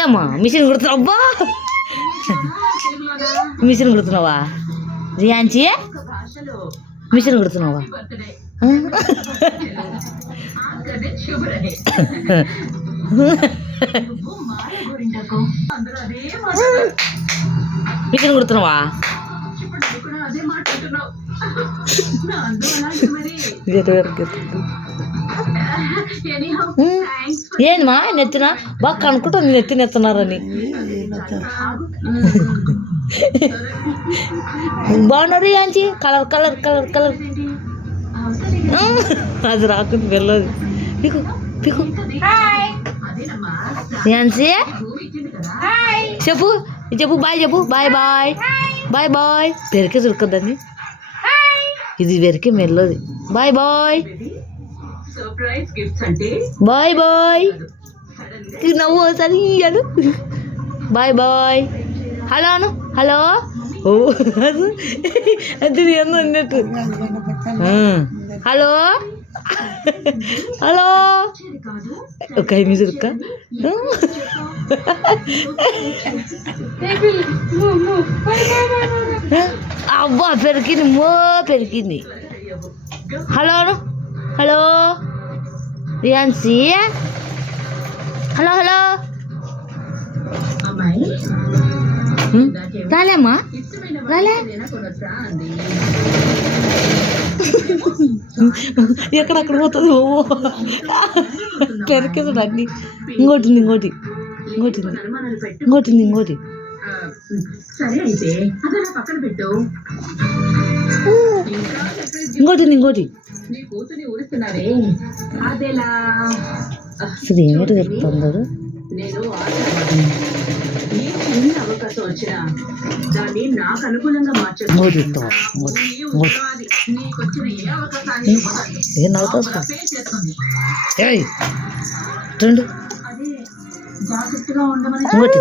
ఏమ్మా మిషన్ కుడుతున్నావు? అబ్బా machine కుడుతున్నావా రియాంచి? Machine కుడుతున్నావా? Machine కుడుతున్నావా? ఏందమ్మా నెత్తిన బాగా కనుక్కుంటా నెత్తిన ఎత్తున్నారని. బాగున్నారు యాంచి కలర్ కలర్ కలర్ కలర్. అది రాకుండా వెళ్ళదు. పీకు పీకు యాంచి చెప్పు చెప్పు బాయ్ చెప్పు. Bye bye bye bye. పెరికే చురుకద్దని ఇది వెరికి మెల్లది. Bye bye bye bye. నవ్వు సరి అను. Bye bye. హలో అను. హలో. ఓ అది ఏందో అన్నట్టు. Hello hello. ఒక మిసురుక్క అబ్బా పెరిగింది మో పెరిగింది. హలో హలో రియాన్సీ. Hello hello. రాలేమ్మా రాలే. ఎక్కడక్కడ పోతుంది. ఓ పెరికేసాడు అన్ని. ఇంకోటి ఇంకోటి ఇంకోటి ఇంకోటి ఇంకోటి. ఇంకోటి ఇంకోటి. అసలు ఏమిటి చెప్తున్నారు? ఏం నవ్వుతా రెండు ఇంకోటి